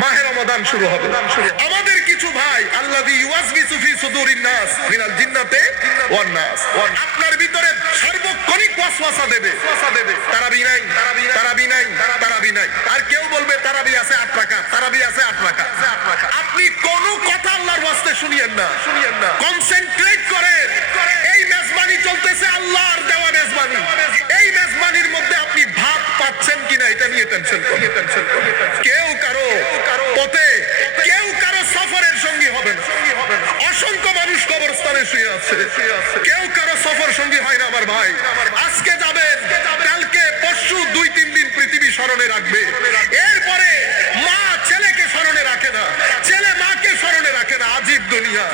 মাহে রমাদান শুরু হবে। আমাদের কিছু ভাই আল্লাযী ইউওয়াসবিসু ফি সুদুরিন নাস মিনাল জিন্নাতি ওয়ান নাস, আপনার ভিতরে সার্বক্ষণিক ওয়াসওয়াসা দেবে। তারাবি নাই, তারাবি নাই, তারাবি নাই। আর কেউ বলবে তারাবি আছে 8 রাকাত, তারাবি আছে 8 রাকাত। আপনি কোন কথা আল্লাহর ওয়াস্তে শুনিয়েন না। কনসেন্ট্রেট করেন। এই মেজবানি চলতেছে আল্লাহর দেওয়া মেজবানি। এই মেজবানির মধ্যে আপনি ভাত পাচ্ছেন কিনা এটা নিয়ে টেনশন করেন। কেউ কারো পথে, কেউ কারো সফরের সঙ্গী হবে না। অসংখ্য মানুষ কবরস্থানে শুয়ে আছে, কেউ কারো সফর সঙ্গী হয় না। আমার ভাই, আজকে যাবেন, কালকে পরশু 2-3 দিন পৃথিবী স্মরণে রাখবে। এরপরে মা ছেলেকে স্মরণে রাখে না, ছেলে মাকে স্মরণে রাখে না। আজীব দুনিয়া।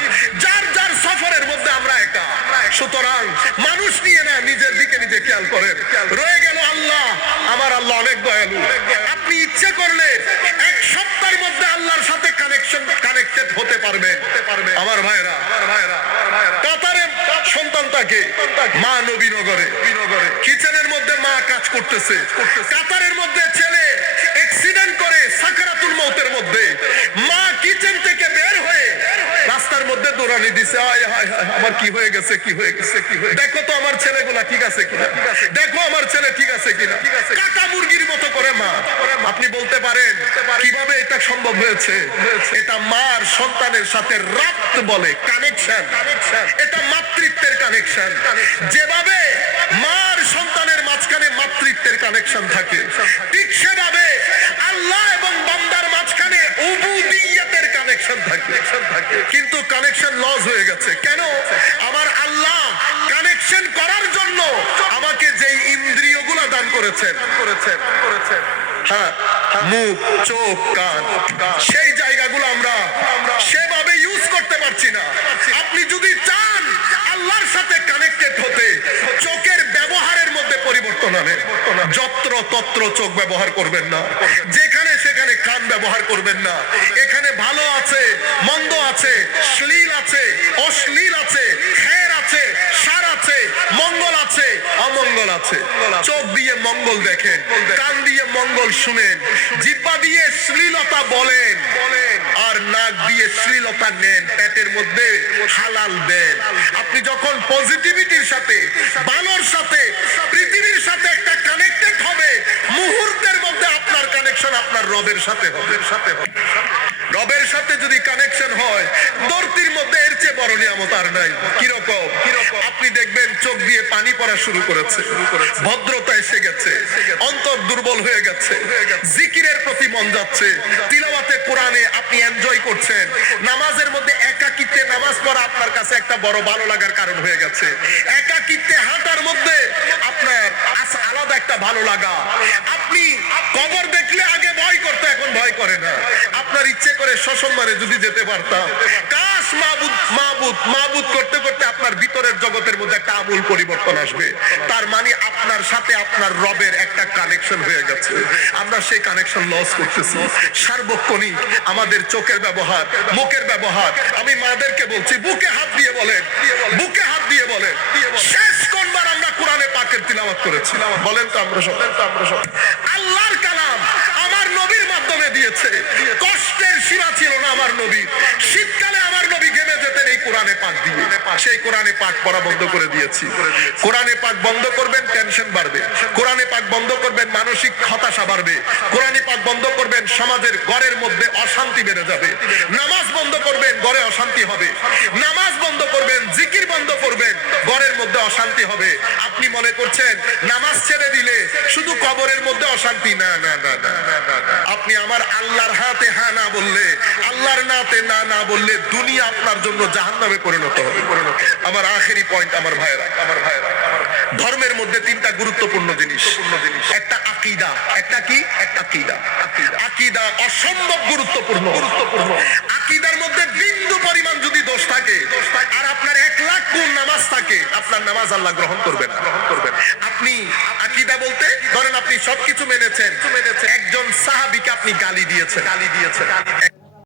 যার যার সফরের মধ্যে আমরা একা। সুতরাং মানুষ নিয়ে না, নিজের দিকে নিজে খেয়াল করেন। রয়ে গেল আল্লাহ। আমার আল্লাহ অনেক দয়ালু। আপনি ইচ্ছে করলে 1 সপ্তাহের মধ্যে আল্লাহর সাথে কানেক্টেড হতে পারবেন। আমার ভাইরা, কাতারে সন্তান থাকে, মা নবীনগরে, কিচেনের মধ্যে মা কাজ করতেছে। কাতারের মধ্যে ছেলে অ্যাক্সিডেন্ট করে সাকরাতুল মউতের মধ্যে, মা কিচেন থেকে বের হয়ে রাস্তার মধ্যে দৌড়ানি দিছে। হায় হায় হায়, আমার কি হয়ে গেছে, কি হয়ে গেছে, কি হয়ে, দেখো তো আমার ছেলেগুলা ঠিক আছে কিনা, দেখো আমার ছেলে ঠিক আছে কিনা। কাকা মুরগির মতো করে মা। আপনি বলতে পারেন কিভাবে এটা সম্ভব হয়েছে? এটা মার সন্তানের সাথে রাত বলে কানেকশন, এটা মাতৃত্বের কানেকশন। যেভাবে মার সন্তানের মাঝখানে মাতৃত্বের কানেকশন থাকে, ঠিক সেভাবে আল্লাহ এবং বান্দার মাঝখানে উবুদিয়তের কানেকশন থাকে। কিন্তু কানেকশন লস হয়ে গেছে। কেন? আমার আল্লাহ কানেকশন করার জন্য আমাকে যেই ইন্দ্রিয়গুলো দান করেছেন, হ্যাঁ, মুখ, চোখ, কান, সেই জায়গাগুলো আমরা সেভাবে ইউজ করতে পারছি না। আপনি যদি চান আল্লাহর সাথে কানেক্টেড হতে, চোখের ব্যবহারের মধ্যে পরিবর্তন আনেন। যত্র তত্র চোখ ব্যবহার করবেন না, যেখানে সেখানে কান ব্যবহার করবেন না। এখানে ভালো আছে, মন্দ আছে, শ্লীল আছে, অশ্লীল আছে, খের আছে, সার আছে, মঙ্গল আছে, অমঙ্গল আছে। চোখ দিয়ে মঙ্গল দেখেন, কান দিয়ে মঙ্গল শুনেন, জিহ্বা দিয়ে শ্লীলতা বলেন, আর নাক দিয়ে শ্লীলতা নেন, পেটের মধ্যে হালাল দেন। আপনি যখন পজিটিভিটির সাথে, ভালোর সাথে, পৃথিবীর সাথে একটা কানেক্টেড হবে, মুহূর্তের মধ্যে আপনার কানেকশন আপনার রবের সাথে হবে। রবের সাথে যদি কানেকশন হয়, ধরতির মধ্যে এর চেয়ে বড় নিয়ামত আর নাই। কিরকম? আপনি দেখবেন চোখ দিয়ে পানি পড়া শুরু করেছে, ভদ্রতা এসে গেছে, অন্তর দুর্বল হয়ে গেছে, জিকিরের প্রতি মন যাচ্ছে, তিলাওয়াতে কোরআনে আপনি এনজয় করছেন। নামাজের মধ্যে একাকিত্বে নামাজ পড়া আপনার কাছে একটা বড় ভালো লাগার কারণ হয়ে গেছে। একাকিত্বে হাঁটার মধ্যে আপনার আলাদা একটা ভালো লাগা। আপনি কবর দেখলে আগে ভয় করতে, এখন ভয় করে না। আপনার ইচ্ছে করে সসম্মানে যদি যেতে পারতাম। কাশ মাবুদ মাবুদ মাবুদ করতে করতে আপনার ভিতরের জগতের মধ্যে একটা আমূল পরিবর্তন আসবে। তার মানে আপনার সাথে আপনার রবের একটা কানেকশন হয়ে গেছে। আমরা সেই কানেকশন লস করতেছি। সার্বক্ষণিক আমাদের চোখের ব্যবহার, মুখের ব্যবহার। আমি মাদেরকে বলছি, বুকে হাত দিয়ে বলেন, বুকে হাত দিয়ে বলেন, শেষ কোনবার আমরা কোরআনে পাকের তিলাওয়াত করেছি? বলেন তো আমরা সব। আল্লাহর কালাম আমার নবীর মাধ্যমে দিয়েছে। কষ্টের সীমা ছিল না আমার নবী। শীতকালে আমার নবী ঘেমে যেতেন এই কোরআনে পাক দিয়ে। সেই কোরআনে পাক পড়া বন্ধ করে দিয়েছি। কোরআনে পাক বন্ধ করবেন, টেনশন বাড়বে। কোরআনে পাক বন্ধ করবেন, মানসিক হতাশা বাড়বে। কোরআনে পাক বন্ধ করবেন, সমাজের ঘরের মধ্যে অশান্তি বেড়ে যাবে। নামাজ বন্ধ করবেন, ঘরে অশান্তি হবে। নামাজ বন্ধ করবেন, জিকির বন্ধ করবেন, ঘরের মধ্যে অশান্তি হবে। আপনি মনে করছেন নামাজ ছেড়ে দিলে শুধু কবরের মধ্যে অশান্তি? না না না না। আপনি আমার আল্লাহর হাতে হ্যাঁ না বললে, আল্লাহর নাতে না না বললে দুনিয়া আপনার জন্য জাহান্নামে পরিণত হবে। আমার আখেরি পয়েন্ট, আমার ভাইরা, ধর্মের মধ্যে 3টা গুরুত্বপূর্ণ জিনিস। একটা আকীদা। একটা কি? একটা আকীদা। আকীদা অসম্ভব গুরুত্বপূর্ণ। আকীদার মধ্যে বিন্দু পরিমাণ যদি দোষ থাকে, আর আপনার 1 লাখ গুণ নামাজ থাকে, আপনার নামাজ আল্লাহ গ্রহণ করবেন না। আপনি আকীদা বলতে ধরেন আপনি সবকিছু মেনেছেন, একজন সাহাবীকে আপনি গালি দিয়েছেন।